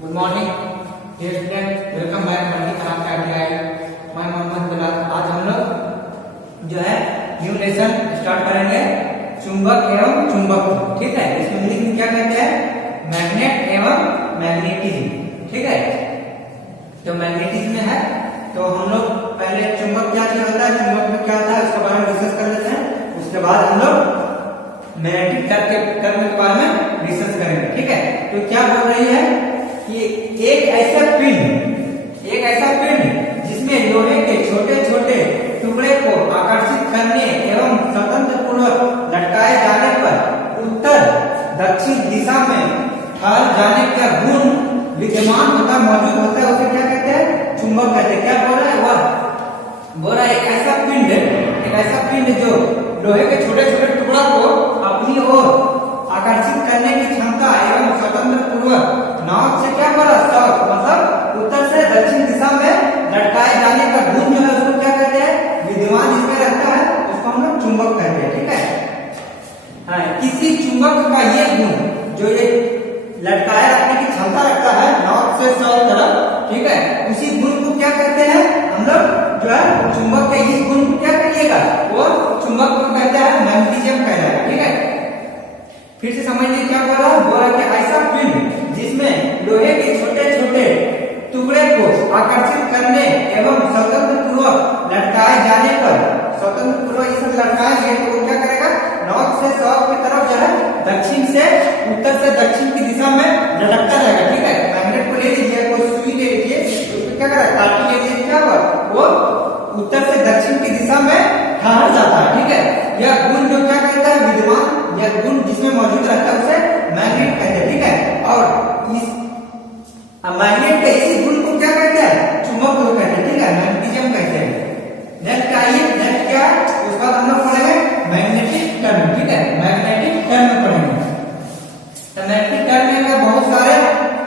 Good morning dear student, welcome back Pandit Ram का अध्याय। मैं मोहम्मद बिलाल। आज हम लोग जो है न्यू लेसन स्टार्ट करेंगे, चुंबक एवं चुंबक। ठीक है, इसमें इंग्लिश में क्या कहते हैं? मैग्नेट एवं मैग्नेटिज्म। ठीक है, तो मैग्नेटिज्म में है तो हम लोग पहले चुंबक क्या चीज होता है, चुंबक में क्या होता है उसके बारे में डिस्कस कर लेते हैं। उसके बाद हम लोग मैग्नेटिक कर्म के बारे में रिसर्च करेंगे। ठीक है, तो क्या बोल रही है कि एक ऐसा पिंड जिसमें लोहे के छोटे छोटे टुकड़े को आकर्षित करने एवं स्वतंत्र पूर्वक लटकाए जाने पर उत्तर दक्षिण दिशा में ठहर जाने का गुण विद्यमान होता मौजूद होता है, उसे क्या कहते हैं? चुंबक कहते हैं। क्या बोल रहा है? वह बोल रहा है एक ऐसा पिंड जो लोहे के छोटे छोटे टुकड़ा को अपनी ओर आकर्षित करने की क्षमता एवं स्वतंत्र पूर्वक नाव से क्या करा मतलब उत्तर से दक्षिण दिशा में लटकाए जाने का गुण जो है उसको क्या कहते हैं? विद्यमान जिसमें रहता है उसको हम लोग चुंबक कहते हैं। ठीक है, हाँ, किसी चुंबक का ये गुण जो ये लटकाए रखने की क्षमता रखता है नॉर्थ से साउथ तरफ, ठीक है, उसी गुण को क्या कहते हैं हम लोग? जो है चुंबक के इस गुण को क्या कहिएगा? वो चुंबक को कहते हैं मैग्नेटिज्म कहलाएगा। ठीक है, फिर से समझिए क्या बोल रहा है? बोल रहा है ऐसा पिंड जिसमें लोहे के छोटे छोटे टुकड़े को आकर्षित करने एवं स्वतंत्र पूर्वक लटकाए जाने पर स्वतंत्र पूर्वक इसे लटकाएंगे तो वो क्या करेगा? नॉर्थ से साउथ की तरफ जो है दक्षिण से उत्तर से दक्षिण की दिशा में लटकता रहेगा। ठीक है, मैग्नेट को ले लीजिए, कोई सुई ले लीजिए, उसको क्या करेगा? काटी ले लीजिए, क्या हुआ? वो उत्तर से दक्षिण की दिशा में ठहर जाता है। ठीक है, यह गुण जो क्या कहता है? विद्यमान, यह गुण जिसमें मौजूद रहता है उसे मैग्नेट कहते हैं। ठीक है, और इस मैग्नेट के इसी गुण को क्या कहते हैं? चुंबक को कहते हैं। ठीक है, मैग्नेटिज्म कहते हैं। नेक्स्ट आइए, नेक्स्ट क्या है? उसके बाद हम लोग पढ़ेंगे मैग्नेटिक टर्म। ठीक है, मैग्नेटिक टर्म पढ़ेंगे। तो मैग्नेटिक टर्म में बहुत सारे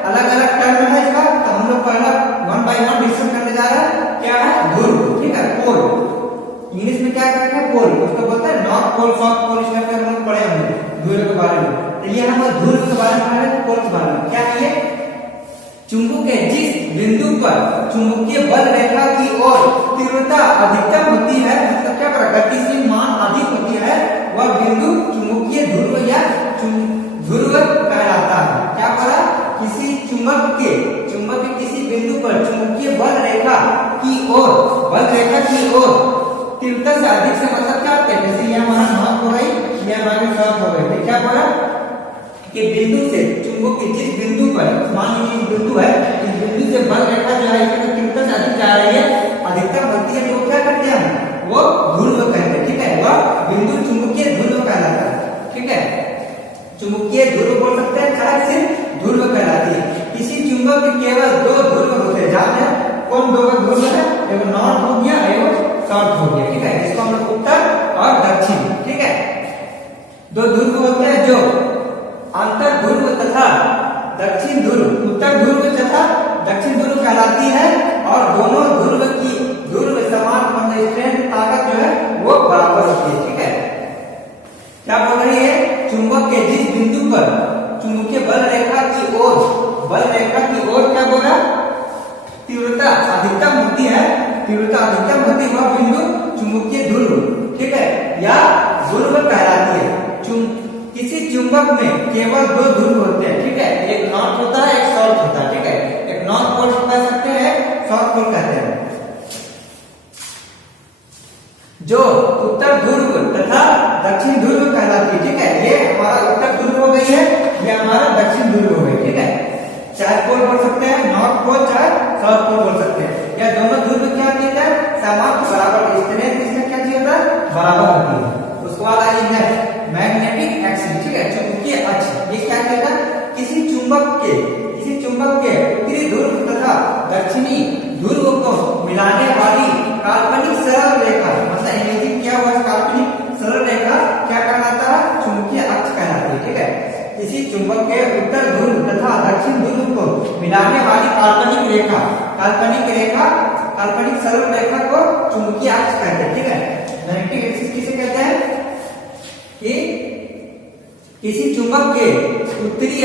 अलग अलग टर्म है इसका, तो हम लोग पहला वन बाय वन डिस्कस करने जा रहे हैं। क्या है? ध्रुव। ठीक है, पोल, इंग्लिश में क्या कहते हैं? पोल, उसको बोलते हैं नॉर्थ पोल, साउथ पोल। इस टाइप हम लोग पढ़े होंगे ध्रुव के बारे में। तो ये हम ध्रुव के बारे में पढ़े, पोल के बारे में। क्या है ये? चुंबक के जिस बिंदु पर चुंबकीय बल रेखा की ओर तीव्रता अधिकतम होती है, मतलब क्या करेगा? गतिशील मान अधिक होती है, वह बिंदु चुंबकीय ध्रुव या ध्रुव कहलाता है। क्या करा? किसी चुंबक के किसी बिंदु पर चुंबकीय बल रेखा की ओर तीव्रता से अधिक से मतलब क्या होता है? जैसे ये हमारा नॉर्थ हो गई, ये हमारे साउथ हो गई। क्या बोला कि बिंदु से चुंबक के जिस बिंदु पर, मान लीजिए इस बिंदु है, इस बिंदु से बल रेखा जो है इसकी तीव्रता से अधिक जा रही है, अधिकतम होती है, तो क्या करते हैं? वो ध्रुव कहते हैं। ठीक है, वह बिंदु चुंबकीय ध्रुव कहलाता है। ठीक है, चुंबकीय ध्रुव बोल सकते हैं, चाहे सिर्फ ध्रुव कहलाती है। किसी चुंबक के केवल दो ध्रुव होते हैं, जानते हैं कौन दो ध्रुव है? एक नॉर्थ हो गया, एक साउथ हो गया। ठीक है, जिसको हम लोग उत्तर और दक्षिण। ठीक है, दो ध्रुव होते हैं जो अंतर ध्रुव तथा दक्षिण ध्रुव, उत्तर ध्रुव तथा दक्षिण ध्रुव कहलाती है, और दोनों ध्रुव की समान मतलब स्ट्रेंथ, ताकत जो है वो बराबर होती है। ठीक है, क्या बोल रही है? चुंबक के जिस बिंदु पर चुंबकीय बल रेखा की ओर क्या बोल रहा? तीव्रता अधिकतम होती है, वह बिंदु चुंबकीय ध्रुव, ठीक है, या ध्रुव कहलाती है। किसी चुंबक में केवल दो ध्रुव होते हैं। ठीक है, एक नॉर्थ होता है, एक साउथ होता है। ठीक है, एक नॉर्थ पोल कह सकते हैं, साउथ पोल कहते हैं। जो उत्तर ध्रुव तथा दक्षिण ध्रुव कहलाती है। ठीक है, ये हमारा उत्तर ध्रुव हो गई है, ये हमारा दक्षिण ध्रुव हो गई। ठीक है, चाहे पोल बोल सकते हैं, नॉर्थ पोल चाहे साउथ पोल बोल सकते हैं। यह दोनों ध्रुव क्या होती है? समान बराबर, स्ट्रेंथ इसका क्या चीज होता है? बराबर होती है। उसके बाद आइए मैग्नेटिक एक्सिस। ठीक है, चुंबकीय अक्ष, ये क्या कहता है? किसी चुंबक के उत्तरी ध्रुव तथा दक्षिणी ध्रुव को मिलाने वाली काल्पनिक सरल रेखा, मतलब इमेजिन किया हुआ काल्पनिक सरल रेखा क्या कहलाता है? चुंबकीय अक्ष कहलाती है। ठीक है, किसी चुंबक के उत्तर ध्रुव तथा दक्षिण ध्रुव को मिलाने वाली काल्पनिक सरल रेखा को चुंबकीय अक्ष कहते हैं। ठीक है, मैग्नेटिक एक्सिस किसे कहते हैं? कि किसी चुंबक के उत्तरी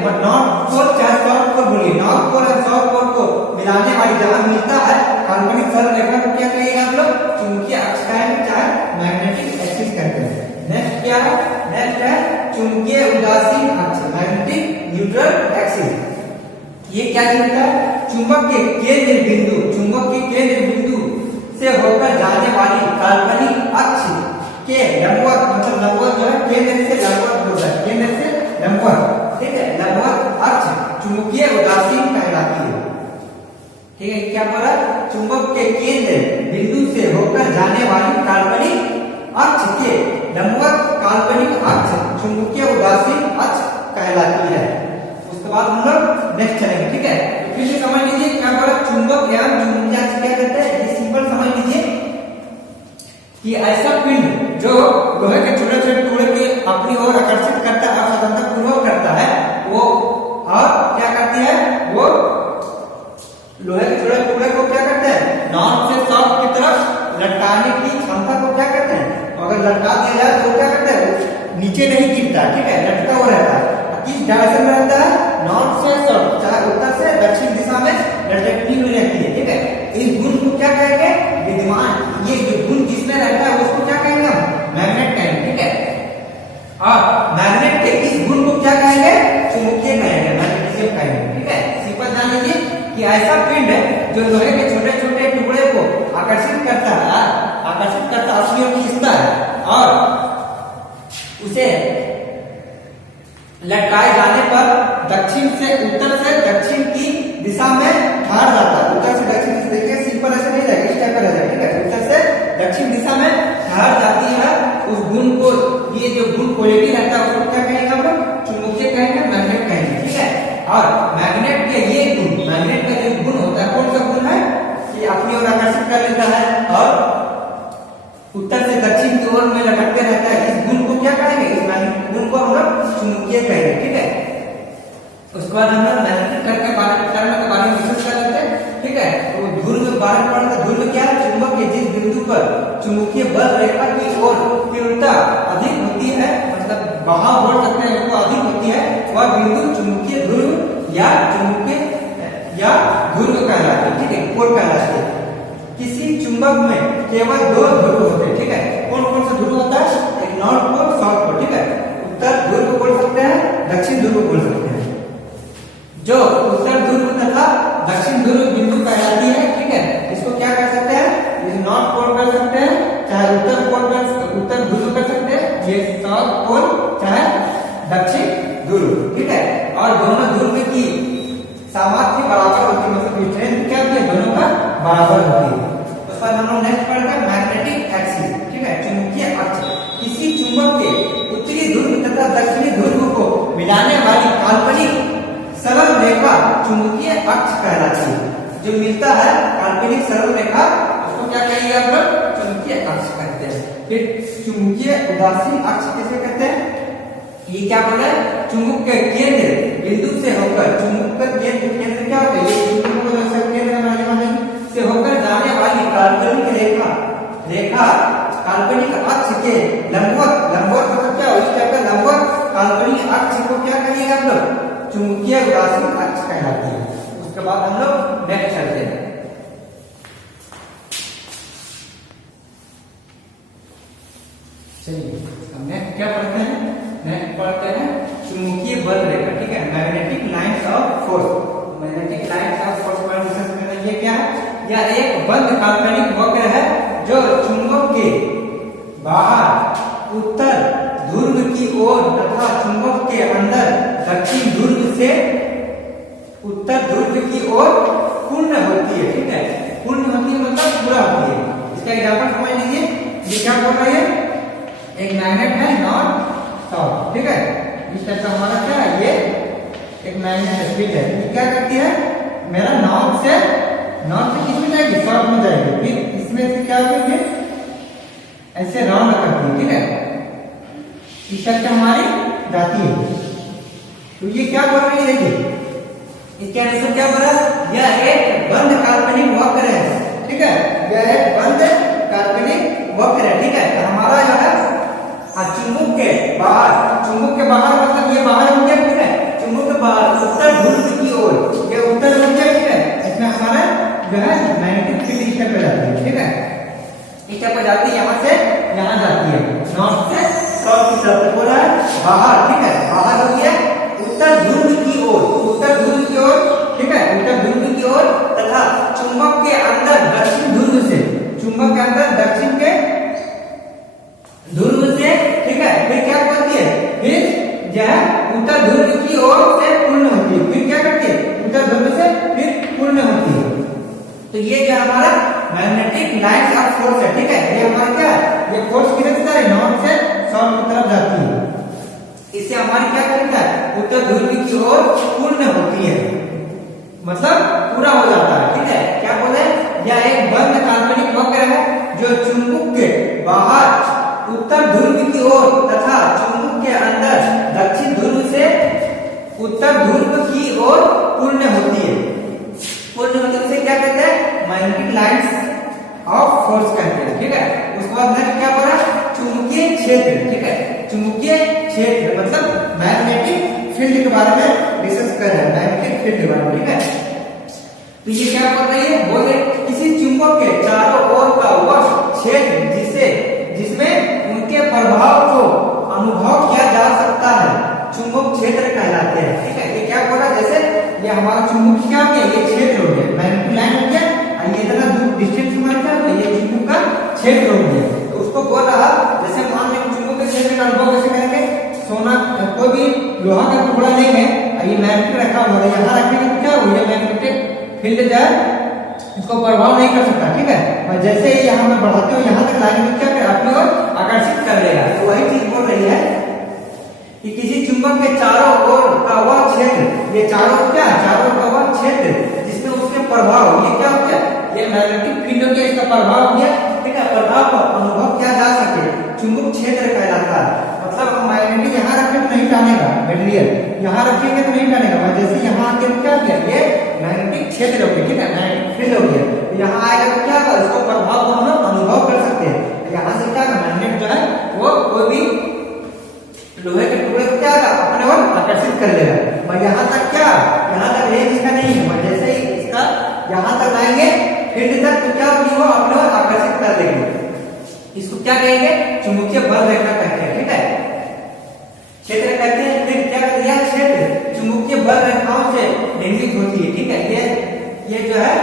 नॉर्थ पोल चाहे साउथ पोल बोलिए, नॉर्थ पोल और साउथ पोल को मिलाने वाली जहां मिलता है काल्पनिक सरल रेखा को क्या कहिएगा आप लोग? चुंबकीय अक्ष कहेंगे, चाहे मैग्नेटिक एक्सिस कहते हैं। नेक्स्ट क्या है? नेक्स्ट है चुंबकीय उदासीन अक्ष, मैग्नेटिक न्यूट्रल एक्सिस। ये क्या होता है? चुंबक के केंद्र बिंदु, चुंबक के केंद्र बिंदु से होकर जाने वाली काल्पनिक अक्ष के लंबवत, मतलब लंबवत जो है केंद्र से लंबवत होता है, केंद्र से लंबवत, ठीक है, लंबवत अक्ष चुंबकीय उदासीन कहलाती है। ठीक है, क्या बोला? चुंबक के केंद्र बिंदु से होकर जाने वाली काल्पनिक अक्ष के लंबवत काल्पनिक अक्ष चुंबकीय उदासीन अक्ष कहलाती है। उसके बाद हम लोग नेक्स्ट चलेंगे, ठीक है। फिर से समझ लीजिए क्या बोला? चुंबक एवं चुंबकीय अक्ष क्या कहते हैं? ये सिंपल समझ लीजिए कि ऐसा पिंड जो लोहे के छोटे छोटे टुकड़े के अपनी ओर आकर्षित करता है और स्वतंत्रपूर्वक करता है, वो और क्या करती है? वो लोहे के छोटे टुकड़े को क्या करते हैं? नॉर्थ से साउथ की तरफ लटकाने की क्षमता को क्या कहते हैं? अगर लटका दिया जाए तो क्या करते हैं? नीचे नहीं गिरता, ठीक है, लटका हुआ रहता है। किस डायरेक्शन में रहता है? नॉर्थ से साउथ, चाहे उत्तर से दक्षिण दिशा में लटकती हुई रहती है, ठीक है। इस गुण को क्या कहेंगे? विद्यमान, ये जो गुण जिसमें रहता है उसको क्या कहेंगे हम? मैग्नेट कहेंगे, ठीक है। और मैग्नेट के इस गुण को क्या कहेंगे? चुंबकीय कहेंगे, मैग्नेटिज्म कहेंगे, ठीक है। सिंपल जान लीजिए कि ऐसा पिंड है जो लोहे के छोटे छोटे टुकड़े को आकर्षित करता है, आकर्षित करता है, अपनी ओर खींचता है और उसे लटकाए जाने पर दक्षिण से उत्तर से दक्षिण की दिशा में ठाड़ जाता है। उत्तर से दक्षिण, देखिए सिंपल ऐसे नहीं रहेगा, इस टाइप का रहेगा, ठीक है। उत्तर से दक्षिण दिशा में ठाड़ जाती है। उस गुण को, ये जो गुण क्वालिटी रहता है उसको क्या कहेंगे हम लोग? चुंबकीय कहेंगे, मैग्नेट कहेंगे, ठीक है। और मैग्नेट के ये गुण, मैग्नेट का जो गुण होता है, कौन सा गुण है? कि अपनी ओर आकर्षित कर लेता है और उत्तर से दक्षिण की ओर में लटकते रहता है। इस गुण को क्या कहेंगे? इस मैग्नेटिक गुण को हम लोग चुंबकीय कहेंगे, ठीक है। उसके बाद हम लोग मैग्नेटिक करके करने के बारे में डिस्कस कर लेते हैं, ठीक है। तो ध्रुव बारे में पढ़ा, ध्रुव क्या है? चुंबक के जिस बिंदु पर चुंबकीय बल रेखा की ओर तीव्रता अधिक होती है, मतलब बहाव बोल सकते हैं इसको, अधिक होती है, वह बिंदु चुंबकीय ध्रुव या चुंबकीय या ध्रुव कहलाती है, ठीक है, पोल कहलाती है। किसी चुंबक में केवल दो ध्रुव होते हैं, ठीक है। कौन कौन सा ध्रुव होता है? एक नॉर्थ पोल, साउथ पोल, ठीक है। उत्तर ध्रुव बोल सकते हैं, दक्षिण ध्रुव बोल सकते हैं। जो उत्तर ध्रुव तथा दक्षिण ध्रुव बिंदु कहलाती है, ठीक है, इसको क्या कर सकते हैं? इसे नॉर्थ पोल कर सकते हैं, चाहे उत्तर पोल कर, उत्तर ध्रुव कर सकते हैं, ये साउथ पोल, चाहे दक्षिण ध्रुव, ठीक है। और दोनों ध्रुव की सामर्थ्य बराबर होती है, मतलब स्ट्रेंथ क्या होती है? दोनों का बराबर होती है। उसके बाद हम लोग नेक्स्ट पढ़ते हैं मैग्नेटिक एक्सिस, ठीक है, चुंबकीय अक्ष। किसी चुंबक के उत्तरी ध्रुव तथा दक्षिणी ध्रुव को मिलाने वाली काल्पनिक सरल रेखा चुंबकीय अक्ष कहलाती है। जो मिलता है काल्पनिक सरल रेखा, उसको क्या कहेंगे आप लोग? चुंबकीय अक्ष कहते हैं। फिर चुंबकीय उदासीन अक्ष किसे कहते हैं? ये क्या बोला? चुंबक के केंद्र बिंदु से होकर, चुंबक का केंद्र क्या होता है? ये चुंबक का केंद्र से होकर जाने वाली काल्पनिक रेखा काल्पनिक अक्ष के लंबवत, लंबवत मतलब क्या? उस टाइप का लंबवत काल्पनिक अक्ष को क्या कहेंगे हम लोग? चुंबकीय उदासीन अक्ष कहलाती है। उसके बाद हम लोग नेक्स्ट चलते हैं। चलिए हम नेक्स्ट क्या पढ़ते हैं? नेक्स्ट पढ़ते हैं चुंबकीय बल रेखा, ठीक है, magnetic lines of force. Magnetic lines of force पर डिस्कस करना, ये क्या है? यह एक बंद काल्पनिक वक्र है जो चुंबक के बाहर उत्तर ध्रुव की ओर तथा चुंबक के अंदर दक्षिण ध्रुव से उत्तर ध्रुव की ओर पूर्ण होती है, ठीक है। पूर्ण होती है मतलब पूरा होती है। इसका एग्जांपल समझ लीजिए, ये क्या बोल रहा है? एक मैग्नेट है नॉर्थ साउथ, ठीक है। इस टाइप का हमारा क्या है? ये एक मैग्नेट फील्ड है। ये क्या करती है? मेरा नॉर्थ से किसमें जाएगी? साउथ में जाएगी। फिर इसमें से क्या होगी? ऐसे राउंड करती है, ठीक है। इस टाइप से हमारी जाती है। तो ये क्या बोल रही है? देखिए इसके आंसर क्या बोला? यह एक बंद काल्पनिक वक्र है, ठीक है। यह एक बंद काल्पनिक वक्र है, ठीक है। तो हमारा जो है चुंबक के बाहर, चुंबक के बाहर मतलब ये बाहर हो गया, ठीक है। उत्तर ध्रुव की ओर, ये उत्तर ध्रुव है, ठीक है, इसमें हमारा जो है मैग्नेटिक फील्ड इस पे जाती है, ठीक है, इस पे जाती है, यहाँ से यहाँ जाती है, नॉर्थ से साउथ की तरफ बोला है बाहर, ठीक है, बाहर हो गया उत्तर ध्रुव की ओर, उत्तर ध्रुव की ओर, ठीक है, उत्तर ध्रुव की ओर, तथा चुंबक के अंदर दक्षिण ध्रुव से, चुंबक के अंदर दक्षिण के ध्रुव से, ठीक है, फिर क्या करती है, फिर जो है उत्तर ध्रुव की ओर से पूर्ण होती है, फिर क्या करती है, उत्तर ध्रुव से फिर पूर्ण होती है। तो ये जो हमारा मैग्नेटिक लाइंस ऑफ फोर्स है, ठीक है, ये हमारा क्या, ये फोर्स किधर से है, नॉर्थ से साउथ की तरफ जाती है, इससे हमारी क्या करता है, उत्तर ध्रुव की ओर पूर्ण होती है, मतलब पूरा हो जाता है, ठीक है। क्या बोले, यह एक बंद काल्पनिक वक्र है जो चुंबक के बाहर उत्तर ध्रुव की ओर तथा चुंबक के अंदर दक्षिण ध्रुव से उत्तर ध्रुव की ओर पूर्ण होती है, पूर्ण होने से क्या कहते हैं, मैग्नेटिक लाइंस ऑफ फोर्स कहते हैं, ठीक है। उसके बाद नेक्स्ट क्या बोला, चुंबकीय क्षेत्र, ठीक है, चुंबकीय क्षेत्र मतलब मैग्नेटिक फील्ड के बारे में डिस्कस कर रहे हैं, मैग्नेटिक फील्ड के बारे में, ठीक है। तो ये क्या कर रही है, बोले किसी चुंबक के चारों ओर का वह क्षेत्र जिसमें उनके प्रभाव को अनुभव किया जा सकता है, चुंबक क्षेत्र कहलाते हैं, ठीक है। ये क्या बोला, जैसे ये हमारा चुंबक क्या हो गया, ये क्षेत्र हो गया, मैग्नेटिक लाइन हो गया, और ये इतना दूर डिस्टेंस हमारा क्या हो गया, ये चुंबक का क्षेत्र हो गया। तो उसको बोल रहा, जैसे मान लें चुंबक के क्षेत्र का अनुभव कैसे करेंगे, सोना कोई भी लोहा का टुकड़ा लेंगे, ये मैग्नेटिक रखा हुआ है, यहाँ रखेंगे तो क्या हो, ये मैग्नेटिक फील्ड जो है इसको प्रभाव नहीं कर सकता, ठीक है, और जैसे ही यहाँ में बढ़ाते हो यहाँ तक लाने में क्या कर अपनी ओर आकर्षित कर लेगा। तो वही चीज बोल रही है कि किसी चुंबक के चारों ओर का वह क्षेत्र, ये चारों क्या, चारों का वह क्षेत्र जिसमें उसके प्रभाव, ये क्या हो गया, ये मैग्नेटिक फील्ड हो गया, इसका प्रभाव हो गया, ठीक है, प्रभाव को अनुभव किया जा सके, चुंबक क्षेत्र कहलाता है। मतलब हम मैग्नेटिक यहाँ रखें तो नहीं टानेगा मटेरियल, यहाँ रखेंगे तो नहीं टानेगा, जैसे यहाँ आके क्या किया, ये मैग्नेटिक क्षेत्र हो गया, ठीक है, मैग्नेटिक फील्ड हो गया, यहाँ आएगा तो क्या होगा, इसको प्रभाव को हम अनुभव कर सकते हैं। यहाँ से क्या मैग्नेट जो है वो कोई भी लोहे के टुकड़े को क्या अपने ओर आकर्षित कर लेगा, और यहाँ तक क्या, यहाँ तक रेंज इसका नहीं है, जैसे ही इसका यहाँ तक आएंगे फील्ड तक तो क्या होगी, वो अपने ओर आकर्षित कर देंगे, इसको क्या कहेंगे, चुंबकीय बल रेखा कहते हैं, ठीक है, क्षेत्र कहते हैं। फिर क्या कहते हैं, यह क्षेत्र चुंबकीय बल रेखाओं से निर्मित होती है, ठीक है, ये जो है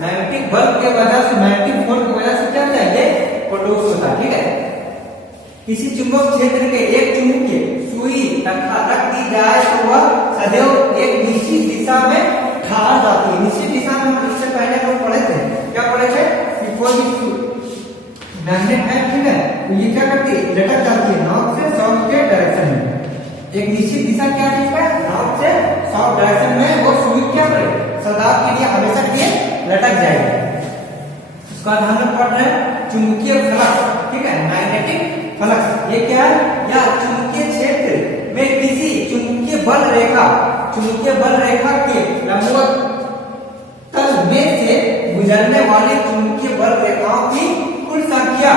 मैग्नेटिक बल के वजह से, मैग्नेटिक फोर्स की वजह से क्या होता है, ये प्रोड्यूस होता है, ठीक है। किसी चुंबक क्षेत्र के एक चुंबकीय सुई रख दी जाए तो वह सदैव एक निश्चित दिशा में ठहर जाती है, निश्चित दिशा में, हम इससे पहले लोग पढ़े थे, क्या पढ़े थे, कि कोई मैग्नेट है, ठीक है, तो ये क्या करती है, लटक जाती है नॉर्थ से साउथ के डायरेक्शन में, एक निश्चित दिशा क्या है, नॉर्थ से साउथ डायरेक्शन में वो सुई क्या करे, सदा के लिए हमेशा के लिए लटक जाएगी। उसका हम लोग पढ़ रहे हैं चुंबकीय फ्लक्स, ठीक है, मैग्नेटिक फ्लक्स, ये क्या है, या चुंबकीय क्षेत्र में किसी चुंबकीय बल रेखा के लंबवत तल में से गुजरने वाली चुंबकीय बल रेखाओं की कुल संख्या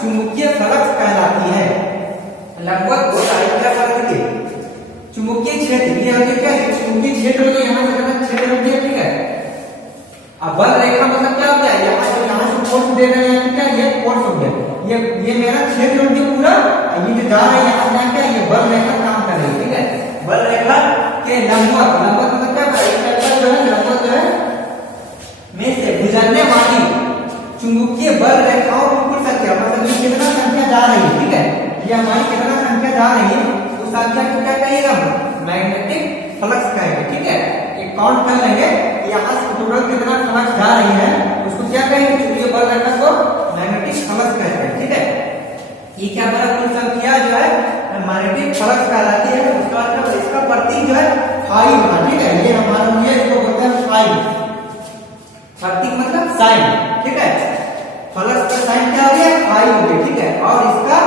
चुंबकीय फ्लक्स कहलाती है। लगभग दो क्या फर्क है, चुंबकीय क्षेत्र ये होती है, क्या चुंबकीय क्षेत्र हो गया, यहाँ से क्षेत्र हो गया, ठीक है। अब बल रेखा मतलब क्या होता है, यहाँ से फोर्स दे रहे हैं, क्या ये फोर्स हो गया, ये मेरा क्षेत्र हो गया पूरा, ये जो जा रहा है यहाँ क्या, ये बल रेखा काम कर रही है, ठीक है। बल रेखा के लंबवत मतलब क्या जो है, लंबवत जो है में से गुजरने वाली चुंबकीय बल रेखाओं की कुल संख्या, मतलब ये कितना संख्या जा रही है, ठीक है, ये हमारी कितना संख्या जा रही है, उस संख्या को क्या कहेगा, मैग्नेटिक फ्लक्स कहेंगे, ठीक है। एक काउंट कर लेंगे, यहाँ से टोटल कितना फ्लक्स जा रही है, उसको क्या कहेंगे, चुंबकीय बल रेखा को मैग्नेटिक फ्लक्स कहते हैं, ठीक है। ये क्या बड़ा कुल संख्या जो है मैग्नेटिक फ्लक्स कहलाती है। उसका मतलब इसका प्रतीक जो है फाई होगा, ठीक है, ये हमारा ये इसको बोलते हैं फाई, प्रतीक मतलब साइन, ठीक है। फ्लक्स का साइन क्या हो गया, फाई हो गया, ठीक है, और इसका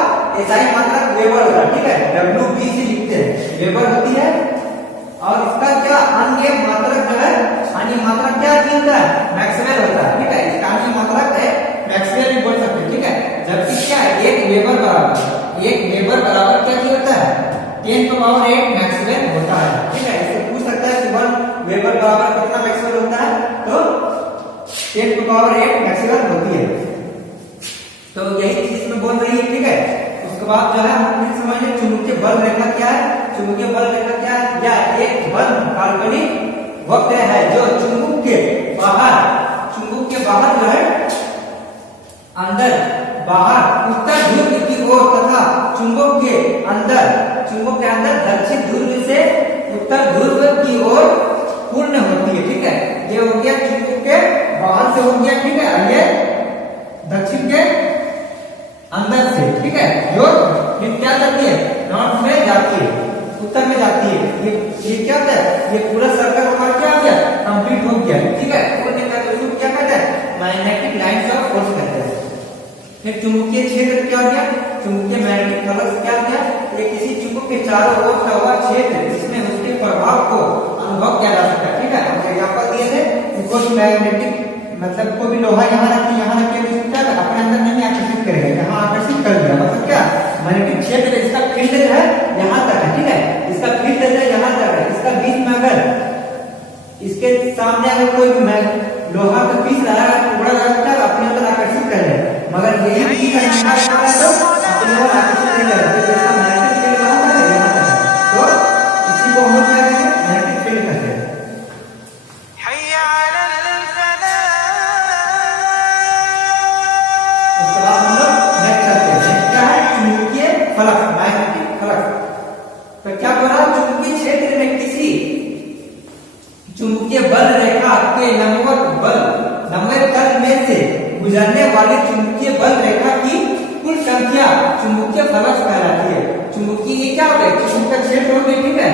एसआई मात्रा वेबर होगा, ठीक है, WB से लिखते हैं, वेबर होती है। और इसका क्या अन्य मात्रक जो है, अन्य मात्रक क्या होता है, मैक्सवेल होता है, ठीक है, इसका अन्य मात्रक है मैक्सवेल भी बोल सकते हैं, ठीक है। जबकि क्या है, एक वेबर बराबर क्या होता है, 10⁸ मैक्सवेल होता है, ठीक है। इससे पूछ सकता है कि 1 10⁸ मैक्सिमम होती है। तो यही चीज इसमें बोल रही है, ठीक है। उसके बाद जो है हम फिर समझिए चुंबकीय बल रेखा क्या है। चुंबकीय बल रेखा क्या है, या एक बल काल्पनिक वक्र है जो चुंबक के बाहर जो है अंदर बाहर उत्तर ध्रुव की ओर तथा चुंबक के अंदर दक्षिण ध्रुव से उत्तर ध्रुव की ओर पूर्ण होती है, ठीक है। ये हो गया चुंबक के बाहर से हो गया, ठीक है। ये दक्षिण के अंदर से, ठीक है, जो फिर क्या करती है, नॉर्थ में जाती है, उत्तर में जाती है। ये क्या होता है, ये पूरा सर्कल हमारा क्या हो गया, कंप्लीट हो गया, ठीक है। तो क्या कहते हैं, मैग्नेटिक लाइंस ऑफ फोर्स कहते हैं। फिर चुंबकीय क्षेत्र क्या हो गया, चुंबकीय मैग्नेटिक फ्लक्स क्या हो गया, ये किसी चुंबक के चारों ओर का हुआ क्षेत्र जिसमें उसके प्रभाव को अनुभव किया जा सकता है, ठीक है। हम एग्जांपल दिए थे, कोई मैग्नेटिक मतलब कोई भी लोहा यहाँ रखिए तो क्या अपने अंदर नहीं आकर्षित करेगा, यहाँ आकर्षित कर दिया, मतलब क्या मैग्नेटिक क्षेत्र इसका फील्ड जो है यहाँ तक है, ठीक है। इसका फील्ड जो है यहाँ तक है, इसका बीच में अगर इसके सामने अगर कोई लोहा का पीस रहा है, टुकड़ा रहा है, अपने अंदर आकर्षित कर ले, मगर यही पीस है तो अपने अंदर आकर्षित नहीं करेगा, तो इसका मैग्नेटिक फील्ड कहाँ तक है, यहाँ तक है। तो इसी को हम क्या कहेंगे, मैग्नेटिक फील्ड कहते हैं। उसके बाद हम लोग नेक्स्ट चलते हैं, नेक्स्ट क्या है, चुंबकीय फ्लक्स, मैग्नेटिक फ्लक्स। तो क्या बोला, चुंबकीय क्षेत्र में किसी चुंबकीय बल रेखा के लंबवत तल में से गुजरने वाली चुंबकीय बल रेखा की कुल संख्या चुंबकीय फ्लक्स कहलाती है। चुंबकीय ये क्या होता है, चुंबकीय क्षेत्र हो गया, ठीक है,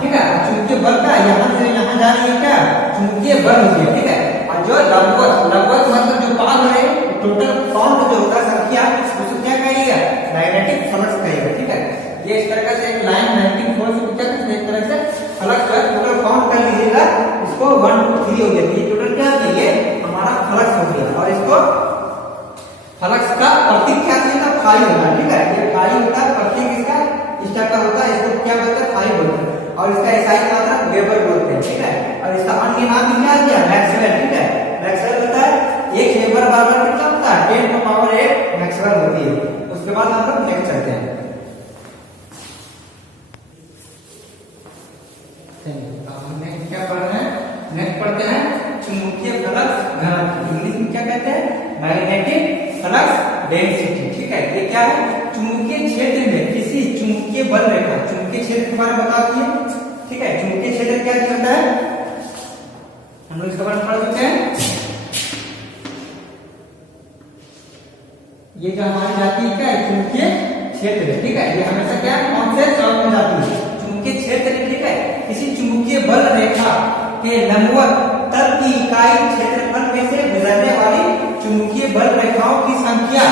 ठीक है। चुंबकीय बल का यहाँ से यहाँ जा रही है क्या, चुंबकीय बल हो गया, ठीक है। और जो लंबवत मतलब जो पार है, टोटल काउंट जो होता है संख्या, उसको क्या कहिएगा, मैग्नेटिक फ्लक्स कहिएगा, ठीक है। ये इस तरह से एक लाइन मैग्नेटिक फोर्स को क्या कहते हैं, एक तरह से फ्लक्स का टोटल काउंट कर लीजिएगा, इसको 1 2 3 हो गया, ये टोटल क्या है, ये हमारा फ्लक्स हो गया। और इसको फ्लक्स का प्रतीक क्या चाहिए, फाई होगा, ठीक है। ये फाई होता है, प्रतीक इसका इस टाइप का होता है, इसको क्या बोलते हैं, फाई बोलते हैं। और इसका एसआई मात्रा वेबर बोलते हैं, ठीक है। और इसका अन्य नाम भी क्या है, मैक्सवेल, ठीक है। मैक्सवेल होता है 1 वेबर बराबर कितना होता है, 10⁸ मैक्सवेल होती है। उसके बाद हम लोग नेक्स्ट चलते हैं, नेक्स्ट क्या पढ़ रहे हैं, नेक्स्ट पढ़ते हैं चुंबकीय फ्लक्स घनत्व, इंग्लिश में क्या कहते हैं, मैग्नेटिक फ्लक्स डेंसिटी, ठीक है। ये क्या है, चुंबकीय क्षेत्र में किसी चुंबकीय बल रेखा, चुंबकीय क्षेत्र के बारे में बताती है, ठीक है। चुंबकीय क्षेत्र क्या होता है, हम लोग इसके बारे में पढ़ चुके हैं। ये जो हमारी जाती है क्या, चुंबकीय क्षेत्र, ठीक है। ये हमेशा क्या कौन से शब्द में जाती है, चुंबकीय क्षेत्र, ठीक है। किसी चुंबकीय बल रेखा के लंबवत तल की इकाई क्षेत्रफल में से गुजरने वाली चुंबकीय बल रेखाओं की संख्या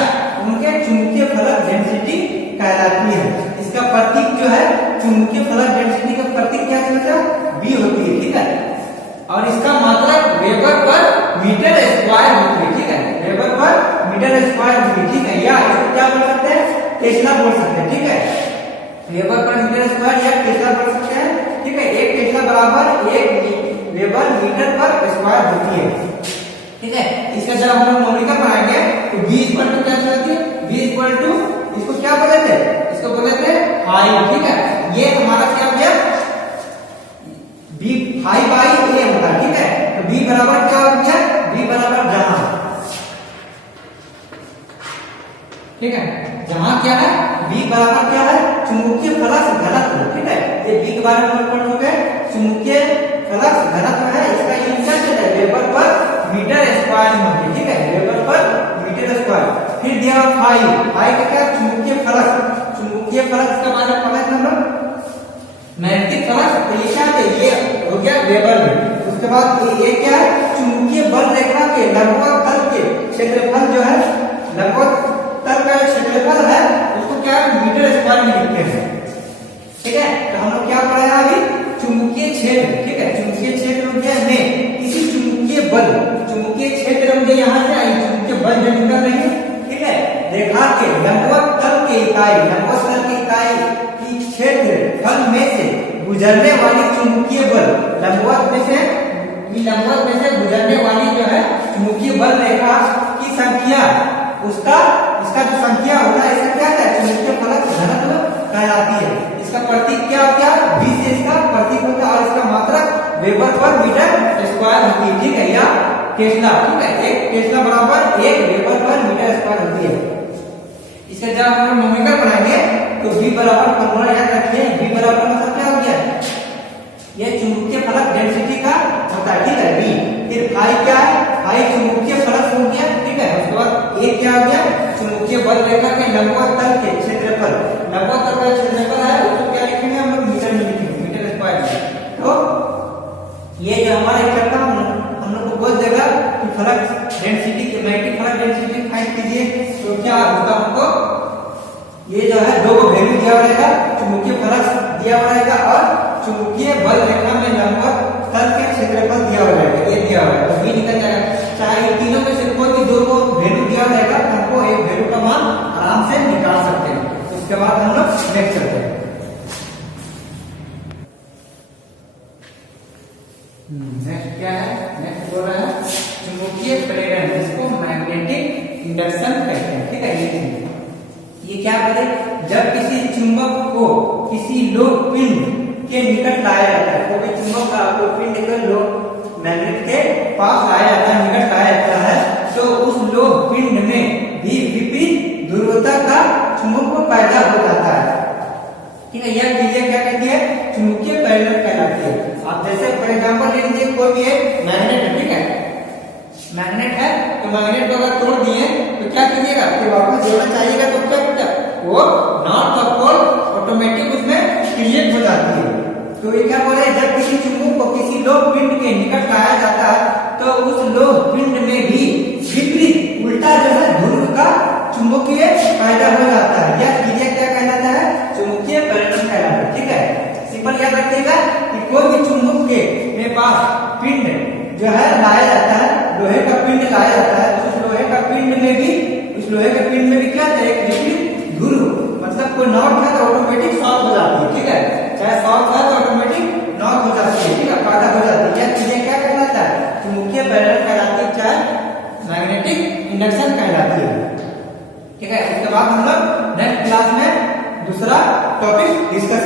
उनके चुंबकीय फ्लक्स डेंसिटी कहलाती है। इसका प्रतीक जो है, चुंबकीय फ्लक्स डेंसिटी का प्रतीक क्या होता है, बी होती है, ठीक है। और इसका मतलब वेबर पर मीटर स्क्वायर होती है, ठीक है। वेबर पर मीटर स्क्वायर होती है, ठीक है। या इसको क्या बोल सकते हैं, टेस्ला बोल सकते हैं, ठीक है। वेबर पर मीटर स्क्वायर या टेस्ला बोल सकते हैं, ठीक है। 1 टेस्ला बराबर 1 वेबर मीटर पर स्क्वायर होती है, ठीक है। इसका जब हम लोग मौलिका बनाएंगे तो v इक्वल टू क्या होती है, v इक्वल टू इसको क्या बोले थे, इसको बोले थे हाइट, ठीक है। ये हमारा क्या हो गया, v हाई बाई a होता है, ठीक है। तो v बराबर क्या हो गया, v बराबर जहां, ठीक है, जहां क्या है, v बराबर क्या है, चुंबकीय फ्लक्स घनत्व, ठीक है। ये v के बारे में पढ़ चुके हैं, चुंबकीय फ्लक्स घनत्व है, इसका यूनिट क्या है, वेबर पर मीटर स्क्वायर में होती है, ठीक है। वेबर पर मीटर स्क्वायर। फिर दिया फाई, फाई का क्या, चुंबकीय फ्लक्स, चुंबकीय फ्लक्स का मतलब पता है हम लोग मैग्नेटिक फ्लक्स, तो ये क्या है, ये हो गया वेबर में। उसके बाद ये क्या है, चुंबकीय बल रेखा के लंबवत तल के क्षेत्रफल जो है, लंबवत तल का क्षेत्रफल है, उसको क्या मीटर स्क्वायर में लिखते हैं, ठीक है। तो हम लोग क्या पढ़ा है अभी, चुंबकीय क्षेत्र, ठीक है। चुंबकीय क्षेत्र में किसी चुंबकीय बल, चुंबकीय क्षेत्र में यहाँ से आई चुंबकीय बल जो निकल रही है, ठीक है, रेखा के लंबवत तल के इकाई, लंबवत तल की इकाई की क्षेत्रफल में से गुजरने वाली चुंबकीय बल, लंबवत में से कि लंबवत में से गुजरने वाली जो है चुंबकीय बल रेखा की संख्या उसका इसका जो संख्या होता है इसे क्या कहते हैं, चुंबकीय फलक घनत्व कहलाती है। इसका प्रतीक क्या होता है, v से इसका प्रतीक होता है और इसका मात्रक वेबर पर मीटर स्क्वायर होती है। ठीक है, या टेस्ला। ठीक है, एक टेस्ला बराबर 1 वेबर पर मीटर स्क्वायर होती है। इसका जब हम नोमेनक्लेचर बनाएंगे तो v बराबर फॉर्मूला याद रखिए, v बराबर मतलब क्या हो गया, ये चुंबकीय फलक डेंसिटी का होता है। ठीक है, v। फिर फाई क्या है, फाई चुंबकीय फलक हो गया। ठीक है, उसके बाद a क्या हो गया, चुंबकीय बल रेखा के लंबवत तल के क्षेत्रफल। लंबवत तल का क्षेत्रफल है उसको क्या लिखेंगे हम लोग, मीटर में लिखेंगे, मीटर स्क्वायर। तो ये जो हमारा इकट्ठा हम लोग को बोल देगा कि फलक डेंसिटी के मैग्नेटिक फलक डेंसिटी फाइंड कीजिए। तो क्या होगा, हमको ये जो है दो वैल्यू दिया रहेगा, चुंबकीय फलक दिया हुआ रहेगा और चुंबकीय बल रेखा में लंबवत तल के क्षेत्रफल दिया हुआ रहेगा, ये दिया हुआ है। तो भी निकल जाएगा, चाहे इन तीनों में से कोई भी दो को वैल्यू दिया रहेगा, हमको एक वैल्यू का मान आराम से निकाल सकते हैं। उसके बाद हम लोग नेक्स्ट चलते हैं। नेक्स्ट क्या है, नेक्स्ट बोल रहा है चुंबकीय प्रेरण, जिसको मैग्नेटिक इंडक्शन कहते हैं। ठीक है, ये क्या बोले, जब किसी चुंबक को किसी लोह पिंड के निकट लाया जाता है, कोई चुंबक का कोई पिंड को लोह मैग्नेट के पास लाया जाता है, निकट लाया जाता है, तो उस लोह पिंड में भी विपरीत ध्रुवता का चुंबक पैदा हो जाता है। ठीक है, यह क्रिया क्या कहती है, चुंबकीय प्रेरण कहलाती है। आप जैसे फॉर एग्जांपल ले लीजिए, कोई भी एक मैग्नेट है। ठीक है, मैग्नेट है तो मैग्नेट को अगर तोड़ दिए तो क्या कीजिएगा, फिर वापस जोड़ना चाहिएगा तो क्या होता है, वो नॉर्थ और पोल ऑटोमेटिक उसमें क्रिएट हो जाती है। तो ये क्या बोल रहे हैं, जब किसी चुंबक को किसी लोह पिंड के निकट लाया जाता है तो उस लोह पिंड में भी विपरीत उल्टा जो है ध्रुव का चुंबकीय पैदा हो जाता है। यह क्रिया क्या कहलाता है, चुंबकीय प्रेरण कहलाता है। ठीक है, सिंपल याद रखिएगा कि कोई भी चुंबक के पास पिंड जो है लाया जाता है, लोहे का पिंड लाया जाता है, उस लोहे का पिंड में भी, उस लोहे के पिंड में भी क्या है, एक विपरीत ध्रुव, मतलब कोई नॉर्थ है तो ऑटोमेटिक साउथ हो जाती है। ठीक है, चाहे साउथ है तो ऑटोमेटिक नॉर्थ हो जाती है। ठीक है, पैदा हो जाती है। यह चीजें क्या कहलाता है, चुंबकीय प्रेरण कहलाती है, चाहे मैग्नेटिक इंडक्शन कहलाती है। ठीक है, उसके बाद हम लोग नेक्स्ट क्लास में दूसरा टॉपिक डिस्कस